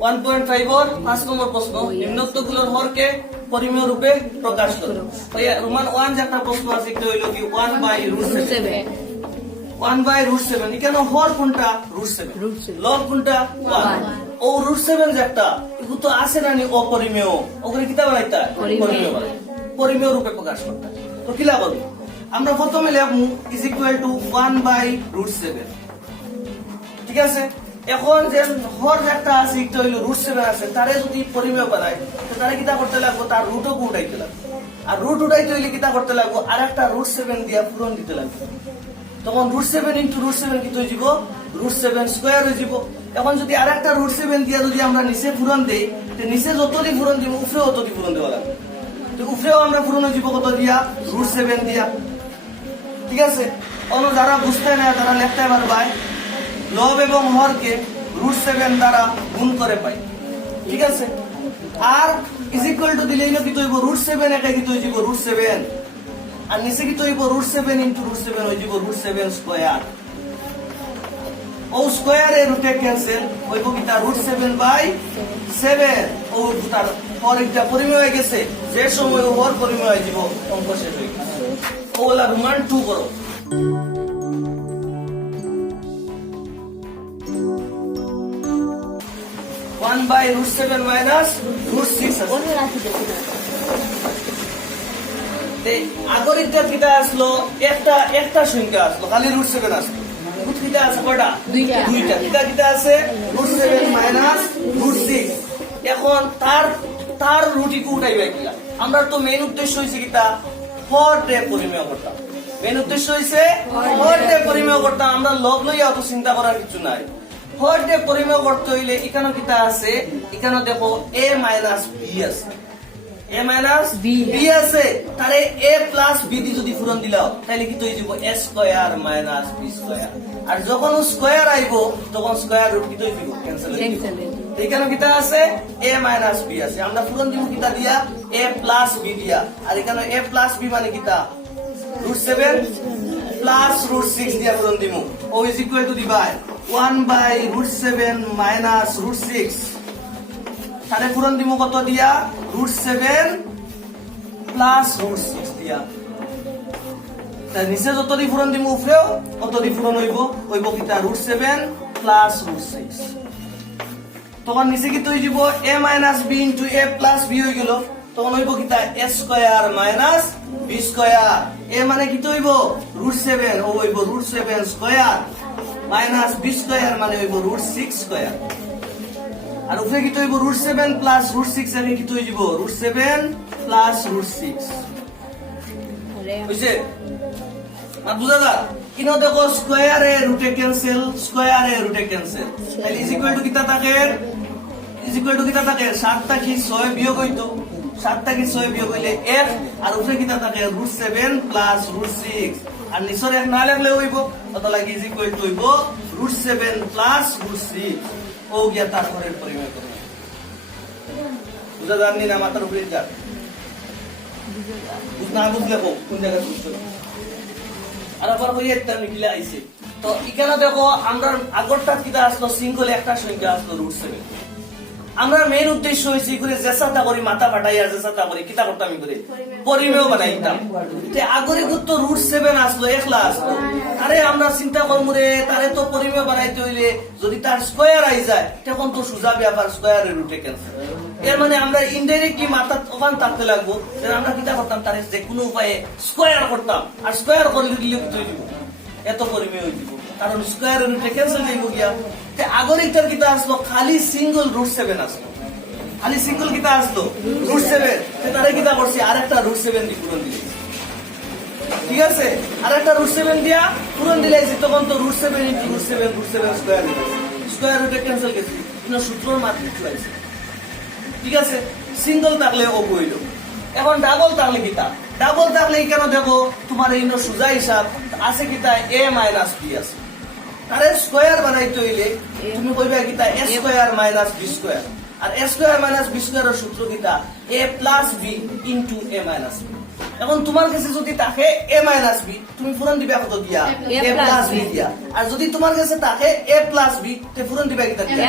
1.5 और 5 নম্বর প্রশ্ন নিম্নোক্তগুলোর হরকে পরিমেয় রূপে প্রকাশ করো। রোমান 1 যে একটা প্রশ্ন আছে এটা হইলো কি 1/√7 1/√7 এখানে হর কোনটা √7 লব কোনটা 1 ও √7 যে একটা এগুলো তো আছে না নি অপরিমেয় ওগুলো কিতা বানাইতা পরিমেয় বানাই পরিমেয় রূপে প্রকাশ করতে তো কি লাগবে আমরা প্রথমে লিখবো ইজ ইকুয়াল টু 1/√7 ঠিক আছে এখন যে হর একটা আছে এটা হইলো √7 আছে তারে যদি পরিমেয় বানাই তো তারে কিতা করতে লাগবে তার রুটও উঠাইতে লাগবে আর রুট উঠাইতে হইলে কিতা করতে লাগবে আরেকটা √7 দিয়া পূরণ দিতে লাগবে তখন √7 * √7 কি হয়ে যাব √7 স্কয়ার হয়ে যাব এখন যদি আরেকটা √7 দিয়া যদি আমরা নিচে পূরণ দেই তে নিচে যতটি পূরণ দিব উপরে ততটি পূরণ দেওয়া লাগবে তো উপরেও আমরা পূরণ হয়ে যাব কত দিয়া √7 দিয়া ঠিক আছে অন্য যারা বুঝতে না তারা লিখতে পারবে লব এবং হরকে √7 দ্বারা গুণ করে পাই ঠিক আছে আর ইজ ইকুয়াল টু দিলেই না কি হইব √7 একা কি হয়ে যাব √7 আর নিচে কি হইব √7 * √7 হয়ে যাব √7 স্কয়ার ও স্কয়ার এর রুটে ক্যান্সেল হইব কি তা √7/7 ও তার হরটা পরিমেয় হয়ে গেছে যে সময় হর পরিমেয় হয়ে যাব অঙ্ক শেষ হয়ে গেছে ওলা রোমান 2 করো (1/√7 - √6) আগরিকটা কিটা আসলো একটা সংখ্যা আসলো খালি √7 আসলো কিটা আছে কয়টা দুইটা কিটা আছে √7 - √6 এখন তার রুটি কো উঠাইবে কিলা আমরা তো মেইন উদ্দেশ্য হইছে কিটা হর ডে পরিমেয় করতাম মেইন উদ্দেশ্য হইছে হর ডে পরিমেয় করতাম আমরা লব লইয়া অত চিন্তা করার কিছু নাই হর ডে পরিমেয় করতে হইলে এখানে কিটা আছে এখানে দেখো a - b আছে a - b আছে তারে a + b দি যদি পূরণ দিলাও তাহলে কি হই যাব a স্কয়ার - b স্কয়ার আর যখন স্কয়ার আইবো তখন স্কয়ার রুট কি হই যাব ক্যান্সেল হয়ে যাবে এখানে কিটা আছে a - b আছে আমরা পূরণ দিব কিটা দিয়া a + b দিয়া আর এখানে a + b মানে কিটা √7 + √6 দিয়া পূরণ দিমু ও ইজ ইকুয়াল টু দিবা 1/√7 - √6 তারে পূরণ দিমু কত দিয়া √7 + √6 দিয়া তাই নিচে যতটি পূরণ দিমু উপরেও ততটি পূরণ হইব কিটা √7 + √6 তখন নিচে কি হই যাব a - b * a + b হই গেল তখন হইব কিটা a square - b square a মানে কি হইব √7 ও হইব √7 স্কয়ার - b স্কয়ার মানে হইব √6 স্কয়ার আর উপরে কি হইব √7 + √6 এর কি হই যাব √7 + √6 বুঝছে আর বুঝা গেল কিনো দেখো স্কয়ার এর রুটে ক্যান্সেল স্কয়ার এর রুটে ক্যান্সেল তাহলে ইজ ইকুয়াল টু কিটা থাকে 7 টা কি 6 বিয়োগ হইতো 7 টা কি 6 বিয়োগ হইলে f আর উপরে কিটা থাকে √7 + √6 আর নিচের এক না লাগলে হইব কত লাগি ইজ ইকুয়াল টু হইব √7 + √6 ও গিয়া তারপরের পরিমেয় করব বুঝা জানি না মাথার উপরে যা বুঝনা বুঝলে কোন জায়গা বুঝছো আর আবার হই একটা মিলে আইছে তো এখানে দেখো আমরা আগরটা কিটা আসলো সিঙ্গেল একটা সংখ্যা আসলো √7 আমরা মেইন উদ্দেশ্য হইছে করে জেসাটা করি মাথা ফাটাইয়া জেসাটা করি কিটা করতাম করে পরিমেয় বানাইতাম তে আগরে কত √7 আসলো একলা আসলো আরে আমরা চিন্তা করমু রে তারে তো পরিমেয় বানাইতে হইলে যদি তার স্কয়ার আই যায় তখন তো সুজা ব্যাপার স্কয়ারের রুটে ক্যান্সেল এর মানে আমরা ইনডাইরেক্টলি মাথা ওখান থাকতে লাগবো যে আমরা কিটা করতাম তারে যে কোনো উপায়ে স্কয়ার করতাম আর স্কয়ার করলে দিলে কি হইব এত পরিমেয় হইব কারণ স্কয়ারের রুটে ক্যান্সেল হইব গিয়া তে আগরিকটার কিটা আসলো খালি সিঙ্গেল √7 আসলো খালি সিঙ্গেল কিটা আসলো √7 তে তারে কিটা করছি আরেকটা √7 দি পূরণ দিছি ঠিক আছে আরেকটা √7 দিয়া পূরণ দিলাইছি তখন তো √7 * √7 স্কয়ার হইছে স্কয়ার রুটে ক্যান্সেল গেছে কিন্তু সূত্রর মাত্রা লাইছে ঠিক আছে সিঙ্গেল থাকলে ও হইল এখন ডাবল থাকলে কিটা ডাবল থাকলে কেন দেখো তোমার এই সুজা হিসাব আছে কিটা a - b আছে তারে স্কয়ার বানাইতে হইলে তুমি কইবা কিটা a স্কয়ার - b স্কয়ার আর a স্কয়ার - b স্কয়ারের সূত্র কিটা a + b * a - b এখন তোমার কাছে যদি থাকে a - b তুমি পূরণ দিবা কত দিয়া a + b দিয়া আর যদি তোমার কাছে থাকে a + b তে পূরণ দিবা কিটা দিয়া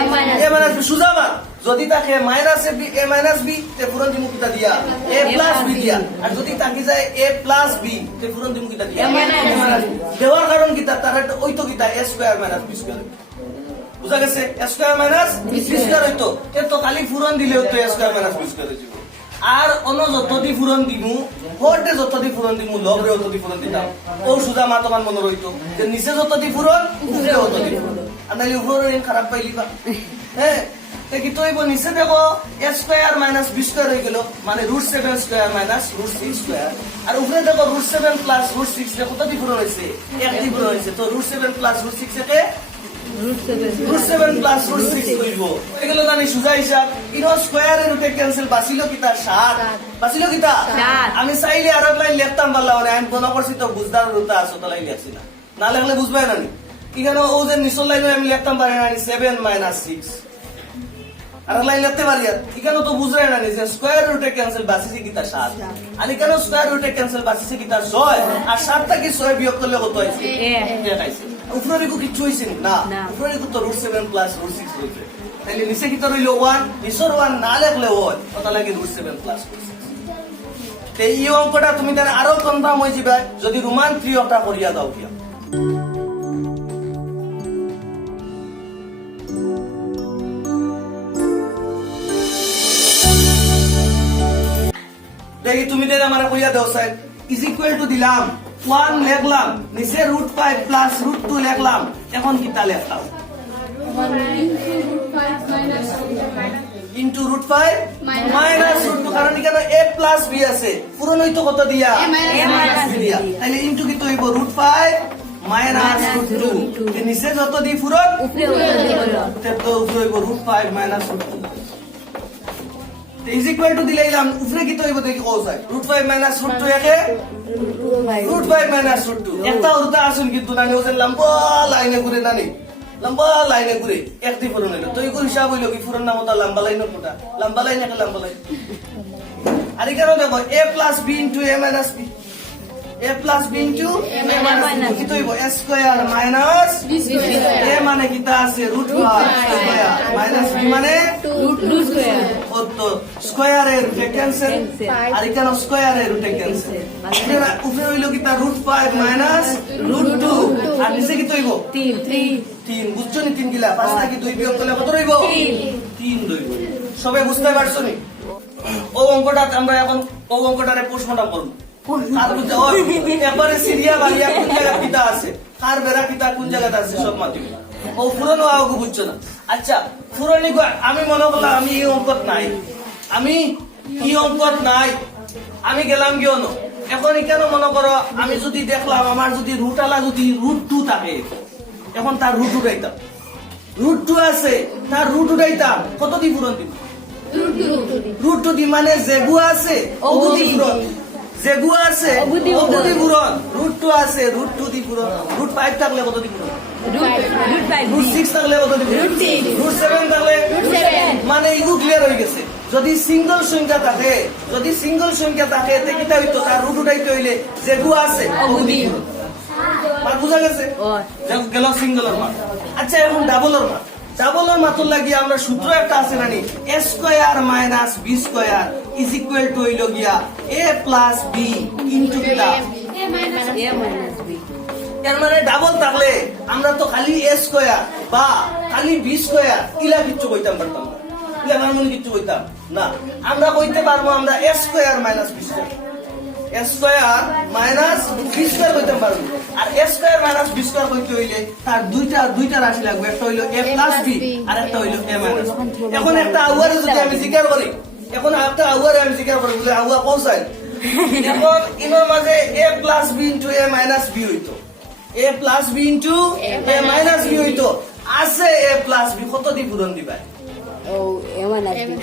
a - b সুজা যদি থাকে মাইনাস এ মাইনাস বি তে পূরণ দিমু কিটা দিয়া এ প্লাস বি দিয়া আর যদি থাকি যায় এ প্লাস বি তে পূরণ দিমু কিটা দিয়া দেওয়ার কারণ কিটা তার ওই তো কিটা এ স্কয়ার মাইনাস বি স্কয়ার বুঝা গেছে এ স্কয়ার মাইনাস বি স্কয়ার হইতো এর তো খালি পূরণ দিলেও তো এ স্কয়ার মাইনাস বি স্কয়ার হইতো আর অন্য যতটি পূরণ দিমু হরতে যতটি পূরণ দিমু লবরে যতটি পূরণ দিতাম ও সুজা মা তোমার মনে রইতো যে নিচে যতটি পূরণ উপরে ততটি পূরণ আর নাইলে উপরে খারাপ পাইলিবা হ্যাঁ কি তো এইব নিচে দেখো এ স্কয়ার মাইনাস বি স্কয়ার হয়ে গেল মানে √7 স্কয়ার মাইনাস √6 স্কয়ার আর উপরে দেখো √7 প্লাস √6 দেখো কতটি পূরণ হইছে একটি পূরণ হইছে তো √7 প্লাস √6 একে √7 প্লাস √6 হইব এগুলো জানি সুজা হিসাব ইনো স্কয়ারের রুটে ক্যান্সেল বাঁচিলো কিটা 7 বাঁচিলো কিটা আমি চাইলে আর লাইন লিখতাম পারলাম না আমি মনে করছি তো বুঝদার রুটা আছে তো লাইন লিখছি না না লিখলে বুঝবাই না এখানে ও যে নিচল লাইনে আমি লিখতাম পারি না 7 - 6 আর লাইন লিখতে পারি এখানে তো বুঝাই না যে স্কয়ার রুটে ক্যান্সেল বাঁচিছে কিটা 7 আর এখানে স্কয়ার রুটে ক্যান্সেল বাঁচিছে কিটা 6 আর 7টা কি 6 বিয়োগ করলে কত হইছে 1 আইছে উপরে কি কিছু হইছে না উপরে তো √7 প্লাস √6 হইছে তাহলে নিচে কি তো রইলো 1 নিচের 1 না লিখলে হয় কত লাগে √7 প্লাস তে এই অঙ্কটা তুমি তার আরো কনফার্ম হই যাবে যদি রোমান 3 টা করিয়া দাও কিয়া দেখি তুমি দেন আমারে কইয়া দাও স্যার ইজ ইকুয়াল টু দিলাম 1 লিখলাম নিচে √5 প্লাস √2 লিখলাম এখন কিটা লিখলাম ইনটু √5 মাইনাস √2 কারণ এখানে a প্লাস b আছে পূরণ হইতো কত দিয়া a মাইনাস b দিয়া তাহলে ইনটু কি তো হইব √5 মাইনাস √2 এর নিচে যত দি পূরণ উপরে হইব তো উপরে হইব √5 মাইনাস √2 ইজ ইকুয়াল টু দিলাম উপরে কি তো হইব দেখি কোস হয় √5 মাইনাস √2 একে √5 মাইনাস √2 একটা উল্টা আসুন কিন্তু নানি ওজন লম্বা লাইনে ঘুরে নানি লম্বা লাইনে ঘুরে একটি পূরণ হইলো তো এগুলো হিসাব হইলো কি পূরণ নাম তো লম্বা লাইনের কোটা লম্বা লাইন একটা লম্বা লাইন আর এখানে দেখো a plus b into a minus b a plus b into a minus b কি তো হইব a square minus b square a মানে কিটা আছে √5 স্কয়ার মাইনাস b মানে √2 স্কয়ার তো স্কয়ারের রুটে ক্যান্সেল আর এখানে স্কয়ারের রুটে ক্যান্সেল উপরে হইলো কিটা √5 মাইনাস √2 আর নিচে কি তো হইব 3 বুঝছো নি 3 গিলা 5 থেকে 2 বিয়োগ করলে কত রইব 3 রইব সবাই বুঝতে পারছো নি ও অঙ্কটা আমরা এখন ও অঙ্কটারে পোস্টমর্টম করব আর বুঝছো একবারে সিরিয়া বাড়িয়া কোন জায়গা কিটা আছে কার বেরা কিটা কোন জায়গাতে আছে সব মাধ্যমে ও পুরনো আওগু বুঝছো না আচ্ছা পুরনি আমি মনে করলাম আমি এই অঙ্কত নাই আমি গেলাম কিয় ন এখন এখানে মনে করো আমি যদি দেখলাম আমার যদি রুটালা যদি √2 থাকে এখন তার √2 উঠাইতাম √2 আছে তার √2 উঠাইতাম কত দি পূরণ দিব √2 দি মানে জেগু আছে অবধি পূরণ জেগু আছে অবধি পূরণ √2 আছে √2 দি পূরণ √5 থাকলে কত দি পূরণ √6 থাকলে কত দি পূরণ √7 থাকলে মানে ইগু ক্লিয়ার হয়ে গেছে যদি সিঙ্গল সংখ্যা থাকে তে কিটা হইতো তার √2 উঠাইতে হইলে জেগু আছে অবধি পূরণ মানে বুঝা গেছে গেল সিঙ্গলের মান আচ্ছা এখন ডাবলের মাত্র লাগিয়ে আমরা সূত্র একটা আছে নানি a square minus b square is equal to হইল গিয়া a প্লাস b ইনটু কিটা a মাইনাস b এর মানে ডাবল থাকলে আমরা তো খালি a স্কয়ার বা খালি b স্কয়ার ইলা কিচ্ছু কইতাম পারতাম না ইলা মানে কিচ্ছু কইতাম না আমরা কইতে পারবো আমরা a square minus b square a square minus b square কইতে পারবো আর a square minus b square কইতে হইলে তার দুইটা রাশি লাগবে একটা হইলো a প্লাস b আর একটা হইলো a মাইনাস এখন একটা আউয়ারে যদি আমি জিজ্ঞাসা করি বলে আউয়া পৌঁছাই এখন ইনোর মাঝে a plus b into a minus b হইতো a plus b into a minus b হইতো আছে a প্লাস b কত দি পূরণ দিবা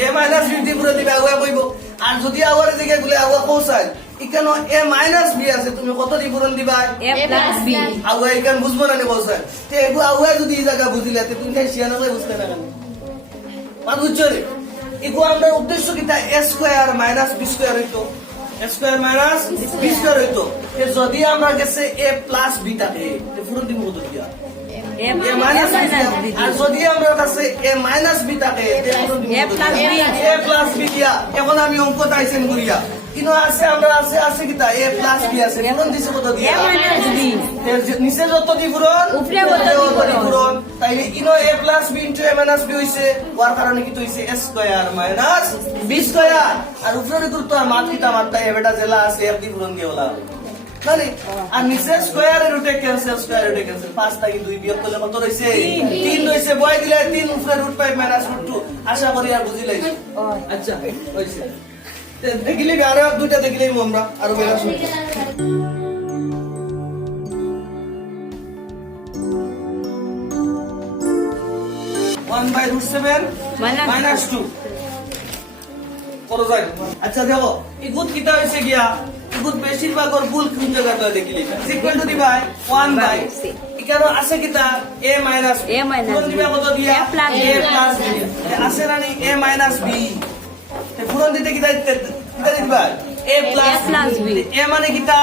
a মাইনাস b দি পূরণ দিবা আউয়া কইবো আর যদি আউয়ারে জিজ্ঞাসা বলে আউয়া পৌঁছাই এখানে a মাইনাস b আছে তুমি কত দি পূরণ দিবা a প্লাস b আউয়া এখানে বুঝবো না পৌঁছাই তে এগু আউয়া যদি এই জায়গা বুঝিলে তে তুমি তাই শিয়া না বুঝতে না কেন মান বুঝছো রে এগু আমরা উদ্দেশ্য কিটা a square minus b square হইতো a square minus b square হইতো যদি আমরা গেছে a প্লাস b থাকে তে পূরণ দিব কত দিয়া এ মাইনাস বি আর যদি আমরা কাছে এ মাইনাস বি থাকে এ প্লাস বি দিয়া এখন আমি অঙ্ক তাইছেন করিয়া কিন্তু আছে আমরা আছে কিতা এ প্লাস বি আছে এখন দিছে কত দিয়া নিচে যত দি পূরণ উপরে কত দি পূরণ তাইলে ইনো এ plus B into a minus B হইছে ওয়ার কারণে কি হইছে এ স্কয়ার মাইনাস বি স্কয়ার আর উপরে গুরুত্ব মাত কিতা মাত্রা এ বেটা জেলা আছে এর দি পূরণ দিওলা মানে আর নিচে স্কয়ারের রুটে ক্যান্সেল স্কয়ারের রুটে ক্যান্সেল 5 থেকে 2 বিয়োগ করলে কত রইছে 3 রইছে বয় দিলে 3 উপরে রুট 5 মাইনাস রুট 2 আশা করি আর বুঝিলাই আচ্ছা হইছে দেখিলে আরো দুইটা দেখিলেই আমরা আরো বেলা শুনি 1/√7 মাইনাস 2 কত যায় আচ্ছা দেখো ইগুত কিটা হইছে গিয়া ইগুত বেশিরভাগ ওর ভুল কোন জায়গাটা দেখিলে ইকুয়াল টু দিবাই 1/6 এখানে আছে কিটা a মাইনাস কোন দিবা কত দিয়া a প্লাস বি আছে রানি a মাইনাস বি তে পুরন দিতে কিটা দিবা a প্লাস বি a মানে কিটা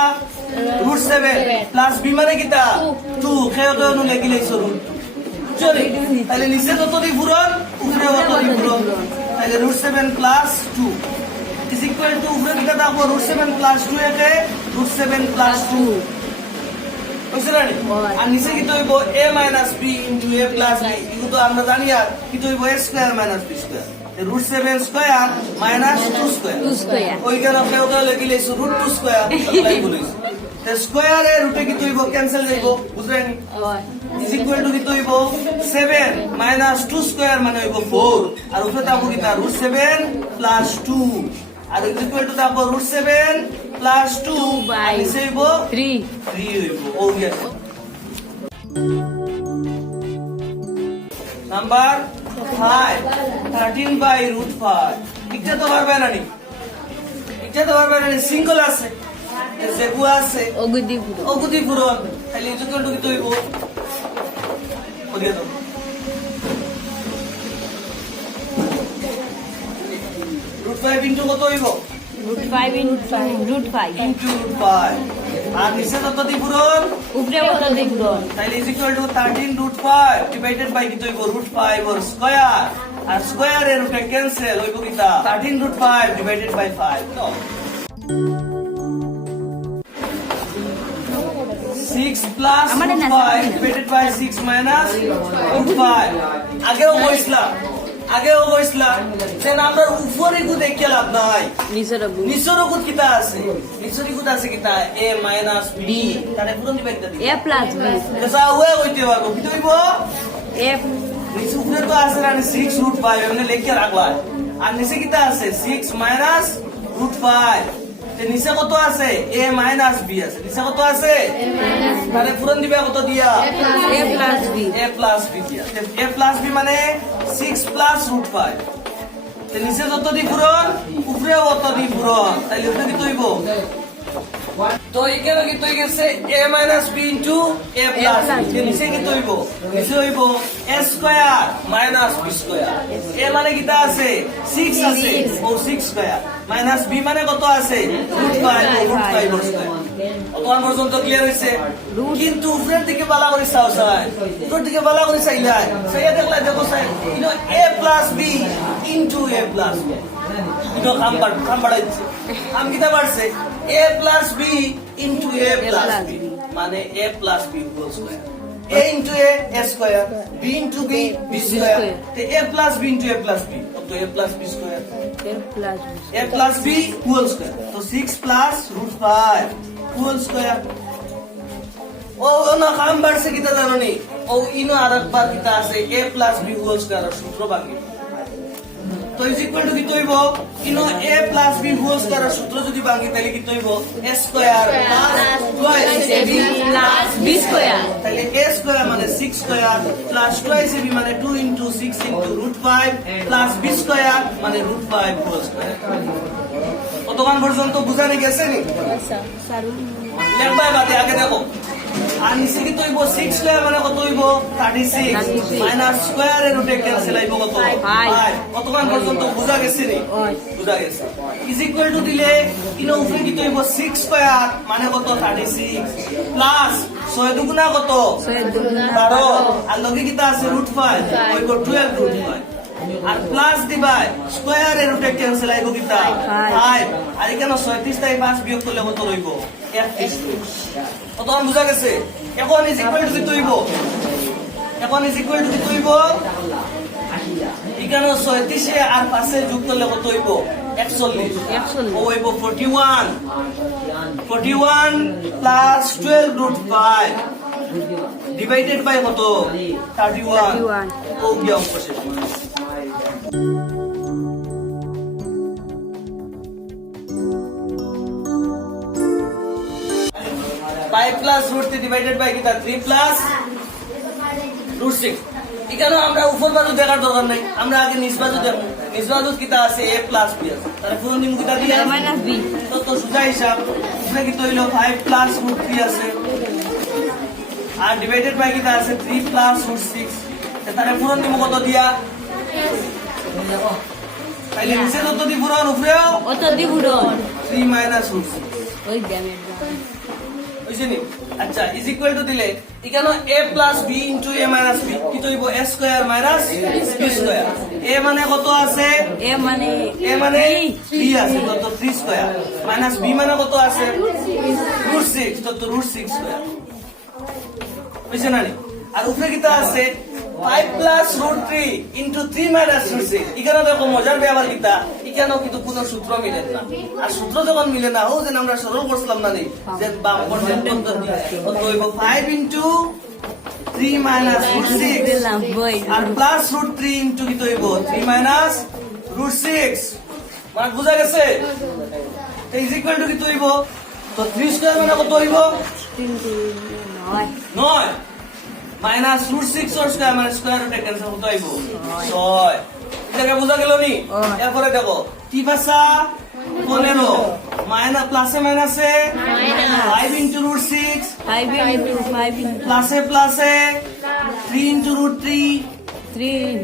√7 প্লাস b মানে কিটা 2 খেয়ে তো নু লেখিলেছো √2 চলি তাহলে নিচে যত দি পুরন উপরে কত দি পুরন তাহলে √7 প্লাস 2 is equal to উপরে কিটা দাও √7 প্লাস 2 একে √7 প্লাস 2 বুঝছরানি আর নিচে কি তো হইব a minus b into a plus b এগুলো তো আমরা জানি আর কি তো হইব a square minus b square √7 square minus 2 square ওইখানে আপনি ওটা লিখিলেছো √2 স্কয়ার তাই বলেছি তে স্কয়ার এর রুটে কি তো হইব ক্যান্সেল যাইব বুঝছরানি is equal to কি তো হইব 7 মাইনাস 2 স্কয়ার মানে হইব 4 আর উপরে তাকো কি তা √7 প্লাস 2 আর is equal to তাকো √7 প্লাস 2 বাই নিচে হইব 3 হইব ও গেছে নাম্বার 5 13/√5 এটা তো পারবে না নি এটা তো পারবে না নি সিঙ্গেল আছে যেগু আছে অগুদি পূরণ তাহলে is equal to কি তো হইব ওদিকে দাও √5 ইনটু কত হইব √5 ইনটু √5 আর নিচে কত দি পূরণ উপরে কত দি পূরণ তাহলে is equal to 13√5 divided by কি তো হইব √5 ওর স্কয়ার আর স্কয়ার এর রুটে ক্যান্সেল হইব কিটা 13√5 ডিভাইডেড বাই 5 তো 6 প্লাস √5 ডিভাইডেড বাই 6 মাইনাস √5 আগেও কইছিলাম যে নাম্বার উপরে কো দেখে লাভ নাই নিচের কো কিটা আছে নিচের কো আছে কিটা a মাইনাস b তারে পুরো দিবে কিটা a প্লাস b এটা ওয়ে হইতে পারবো কি হইব a নিচে উপরে তো আছে রানি 6√5 এমনি লিখে রাখবা আর নিচে কিটা আছে 6 মাইনাস √5 তে নিচে কত আছে a মাইনাস b আছে নিচে কত আছে তারে পুরো দিবে কত দিয়া a প্লাস b দিয়া a প্লাস b মানে 6 প্লাস √5 তে নিচে যত দি পূরণ উপরে কত দি পূরণ তাইলে উপরে কি হইব তো এখানে কি হই গেছে a minus b into a plus b নিচে কি হইব নিচে হইব a square minus b square a মানে কিটা আছে 6 আছে ও 6 স্কয়ার মাইনাস b মানে কত আছে √5 স্কয়ার অতক্ষণ পর্যন্ত ক্লিয়ার হইছে কিন্তু উপরের দিকে বালা করে চাও স্যার উপরের দিকে বালা করে চাইলাই সেইয়া দেখলা দেখো স্যার ইনো a plus b into a plus b ইনো কাম বাড়াইছে কাম কিটা বাড়ছে a plus b into a plus b মানে a plus b whole square a into a square b into b b square তো a plus b into a plus b তো a plus b square a plus b whole square তো 6 plus √5 whole square ও না কাম বাড়ছে কিটা জানো নি ও ইনো আরেকবার কিটা আছে a plus b whole square সূত্র বাকি তো is equal to কি হইব ইনো a plus b whole square সূত্র যদি ভাঙি তাহলে কি হইব a square plus 2ab plus b square তাহলে a square মানে 6 স্কয়ার plus 2ab মানে 2 into 6 into √5 plus b square মানে √5 whole square কতক্ষণ পর্যন্ত বুঝানি গেছে নি স্যার লেখবাই বাদে আগে দেখো আর নিচে কি হইব 6 স্কয়ার মানে কত হইব 36 মাইনাস স্কয়ার এর রুটে ক্যান্সেল হইব কত 5 কতক্ষণ পর্যন্ত বুঝা গেছে নি বুঝা গেছে ইজ ইকুয়াল টু দিলে ইনো উপরে কি হইব 6 স্কয়ার মানে কত 36 প্লাস 6 দুগুণা কত 12 আর লগে কিতা আছে √5 হইব 12 √5 আর প্লাস দিবাই স্কয়ারের রুটে ক্যান্সেল আইব কিতা 5 আর এখানে 36 তাই 5 বিয়োগ করলে কত রইব 31 কত বুঝা গেছে এখন ইজ ইকুয়াল টু কি হইব এখন ইজ ইকুয়াল টু কি হইব এখানে 36 এ আর 5 এ যোগ করলে কত হইব 41 ও হইব 41 প্লাস 12 √5 ডিভাইডেড বাই কত 31 ও গিয়া অঙ্ক শেষ 5 plus √3 divided by কিটা 3 plus √6 এখানে আমরা উপর বাজু দেখার দরকার নাই আমরা আগে নিচ বাজু দেখব নিচ বাজু কিটা আছে a plus b আছে তাহলে কোন নিম কিটা দিয়া a minus b তো সোজা হিসাব এটা কি হইল 5 plus √3 আছে আর ডিভাইডেড বাই কিটা আছে 3 plus √6 তাহলে পুরো নিম কত দিয়া তাহলে নিচে কত দি পুরো উপরেও অত দি পুরো 3 minus √6 ওই দামে বুঝিনি আচ্ছা ইজ ইকুয়াল টু দিলে এখানে a plus b into a minus b কি তো হইব a square minus b square a মানে কত আছে a মানে 3 আছে তো 3 স্কয়ার মাইনাস b মানে কত আছে √6 তো √6 স্কয়ার বুঝছেন না আর উপরে কিটা আছে 5 প্লাস √3 ইনটু 3 মাইনাস √6 এখানে দেখো মজার ব্যাপার কিটা এখানেও কিন্তু কোনো সূত্র মিলে না আর সূত্র যখন মিলে না ও যে আমরা সরল করছিলাম না নি যে বাম পর্যন্ত পদ্ধতি কত হইব 5 ইনটু 3 মাইনাস √6 দিলাম বই আর প্লাস √3 ইনটু কি হইব 3 মাইনাস √6 মানে বুঝা গেছে তো ইজ ইকুয়াল টু কি হইব তো 3 স্কয়ার মানে কত হইব 9 মাইনাস √6 ওর স্কয়ার মানে স্কয়ার রুটে ক্যান্সেল কত হইব 6 এটাকে বুঝা গেল নি এরপরে দেখো কি ভাষা 15 মাইনাস প্লাসে মাইনাসে 5 ইনটু √6 5 প্লাসে প্লাসে 3 ইনটু √3 3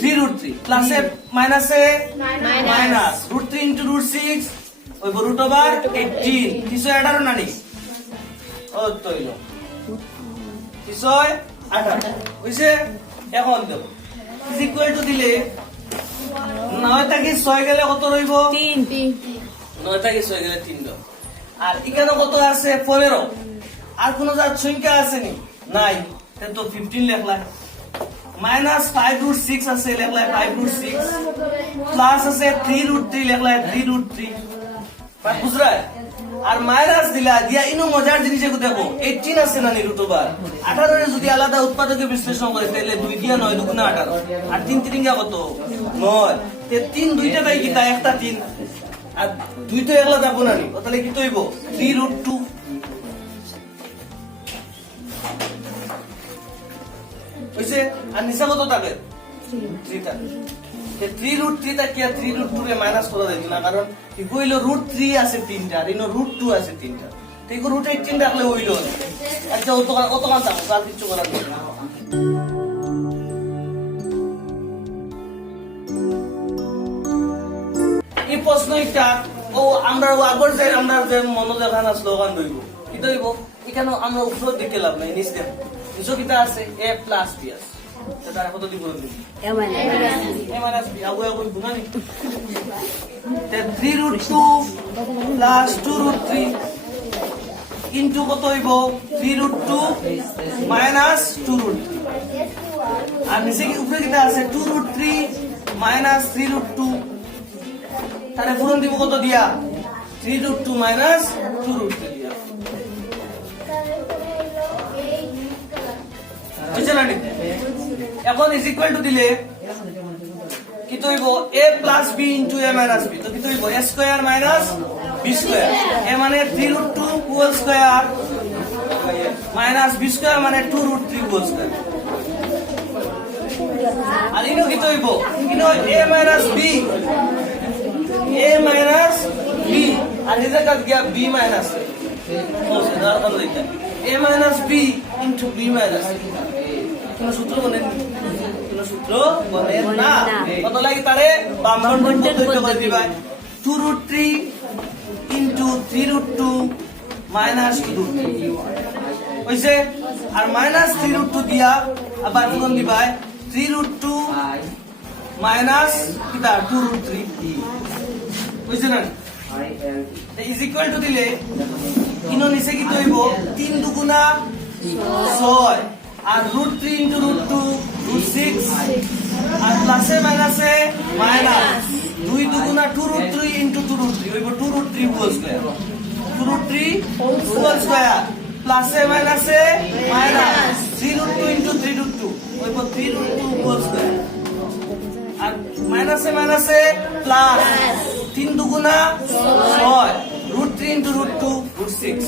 3 প্লাসে মাইনাসে মাইনাস √3 ইনটু √6 ওই √18 কিছু এটার নানি ও তইল কিছু 18 বুঝছে এখন দেব ইজ ইকুয়াল টু দিলে 9 থেকে 6 গেলে কত রইব 3 9 থেকে 6 গেলে 3 দাও আর এখানে কত আছে 15 আর কোন জাত সংখ্যা আছে নি নাই তাহলে তো 15 লেখলাই মাইনাস 5 √6 আছে লেখলাই 5 √6 প্লাস আছে 3 √3 লেখলাই 3 √3 বাট বুঝরা আর মাইনাস দিলা দিয়া ইনো মজার জিনিস দেখো 18 আছে না নি √18 এর যদি আলাদা উৎপাদকে বিশ্লেষণ করে তাহলে 2 দিয়া 9 দুগুণে 18 আর 3 3 কত 9 তে 3 দুইটা বাই কিটা একটা 3 আর দুইটা একলা যাব না নি তাহলে কি হইব 3 √2 হইছে আর নিচে কত থাকে 3 থাকে 3 √3 টা কি 3 √2 রে মাইনাস করা যায় না কারণ কি কইলো √3 আছে 3টা আর ইনো √2 আছে 3টা তো এই √18 রাখলে হইলো আচ্ছা অত কাজ আছে আর কিছু করার নেই এই প্রশ্নটা ও আমরা আগর যে আমরা যে মনোযোগান স্লোগান দইব কি দইব এখানে আমরা উপর দিকে লাভ নাই নিচ দেখো নিচে কিটা আছে a প্লাস b আছে এটা কত দিব a minus b আগো আগো বুঝানি 3 √2 প্লাস 2 √3 ইনটু কত হইব 3 √2 মাইনাস 2 √3 আর নিচে কি উপরে কিটা আছে 2 √3 মাইনাস 3 √2 তাহলে পূরণ দিব কত দিয়া 3 √2 মাইনাস 2 √3 দিয়া বুঝছেন না এখন ইজ ইকুয়াল টু দিলে কি তো হইব a plus b into a minus b তো কি তো হইব a square minus b square a মানে 3 √2 whole square minus b square মানে 2 √3 হোল স্কয়ার আর ইনো কি তো হইব ইনো a মাইনাস b আর এই জায়গা গিয়া b minus a minus b into b minus কোন সূত্র বলেন না কত লাগে তারে বাম পর্যন্ত করে দিবা 2 √3 ইনটু 3 √2 মাইনাস 2 √3 হইছে আর মাইনাস 3√2 দিয়া আবার পূরণ দিবাই 3√2 মাইনাস কিটা 2√3 হইছে না ইজ ইকুয়াল টু দিলে ইনো নিচে কি হইব 3 দুগুণা 6 আর √3 ইনটু √2 √6 আর প্লাসে মাইনাসে মাইনাস 2 দুগুণা 2√3 ইনটু 2√3 হইব 2√3 হোল স্কয়ার 2√3 হোল স্কয়ার প্লাসে মাইনাসে মাইনাস 3√2 ইনটু 3√2 হইব 3√2 হোল স্কয়ার আর মাইনাসে মাইনাসে প্লাস 3 দুগুণা 6 √3 ইনটু √2 √6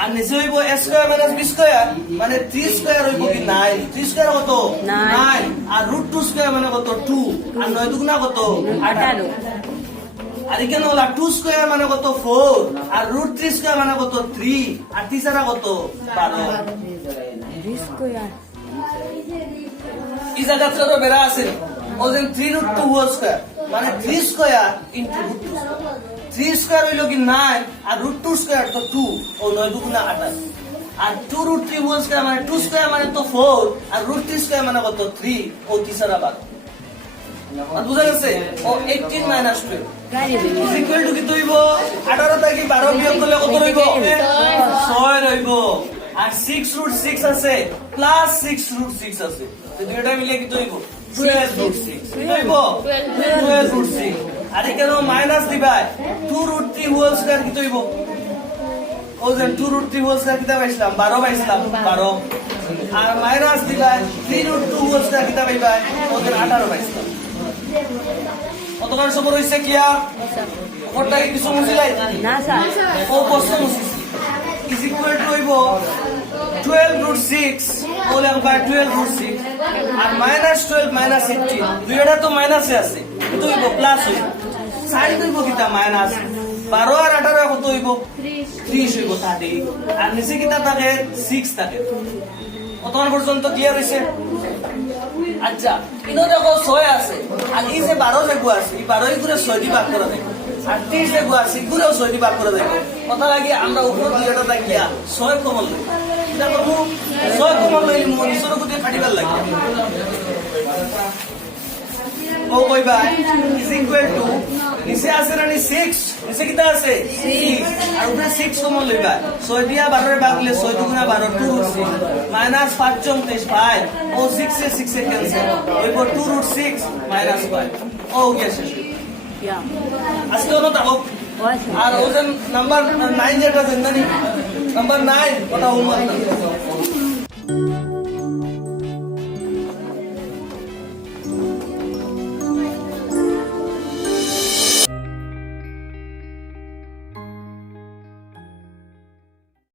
আর নিচে হইব a square minus b square মানে 3 স্কয়ার হইব কি 9 3 স্কয়ার কত 9 আর √2 স্কয়ার মানে কত 2 আর 9 দুগুণা কত 18 আর এখানে হলো 2 স্কয়ার মানে কত 4 আর √3 স্কয়ার মানে কত 3 আর 3 ছাড়া কত 12 এই জায়গাটা তো বেরা আছে ওজন 3√2 হোল স্কয়ার মানে 3 স্কয়ার ইনটু √2 3 স্কয়ার হইলো কি 9 আর √2 স্কয়ার তো 2 ও 9 দুগুণা 28 আর 2√3 হোল স্কয়ার মানে 2 স্কয়ার মানে তো 4 আর √3 স্কয়ার মানে কত 3 ও 3 ছাড়া 12 আর বুঝা গেছে ও 18 মাইনাস 12 ইজ ইকুয়াল টু কি হইব 18 থেকে 12 বিয়োগ করলে কত হইব 6 হইব আর 6√6 আছে প্লাস 6√6 আছে তো দুইটা মিলে কি হইব 12√6 কি হইব 12√6 আর এখানে মাইনাস দিবাই 2√3 হোল স্কয়ার কি হইব ওজন 2√3 হোল স্কয়ার কিটা পাইছিলাম 12 পাইছিলাম 12 আর মাইনাস দিবাই 3√2 হোল স্কয়ার কিটা পাইবাই ওজন 18 পাইছিলাম কতক্ষণ সবর হইছে ক্লিয়ার ওটাকে কিছু মুছিলাই না স্যার ও প্রশ্ন মুছিছি ইজ ইকুয়াল টু হইব 12√6 ওলে বাই 12√6 আর মাইনাস 12 মাইনাস 18 দুইটা তো মাইনাসে আছে কিন্তু হইব প্লাস হইব সাইন হইব কিটা মাইনাস 12 আর 18 কত হইব 30 হইব তাতে আর নিচে কিটা থাকে 6 থাকে কতক্ষণ পর্যন্ত ক্লিয়ার হইছে আচ্ছা ইনো দেখো 6 আছে আর এই যে 12 যেগু আছে এই 12 করে 6 দি ভাগ করা যায় আর 30 যেগু আছে এগুলোও 6 দি ভাগ করা যায় কথা লাগে আমরা উপর দুইটা থাকিয়া 6 কমন লই এটা করব 6 কমন লই মনিসর গতি কাটিবার লাগে ও কইবা ইজ ইকুয়াল টু নিচে আছে না 6 নিচে কিটা আছে 6 আর উপরে 6 কমন লইবা 6 দিয়া 12 এর ভাগ দিলে 6 দুগুণা 12 2√6 মাইনাস 5 × 5 ও 6 এ 6 এ ক্যান্সেল হইব 2√6 মাইনাস 5 ও গেছে ইয়া আজকে ওটা তাও আর ওজন নাম্বার 9 যেটা জানি নাম্বার 9 ওটা হোমওয়ার্ক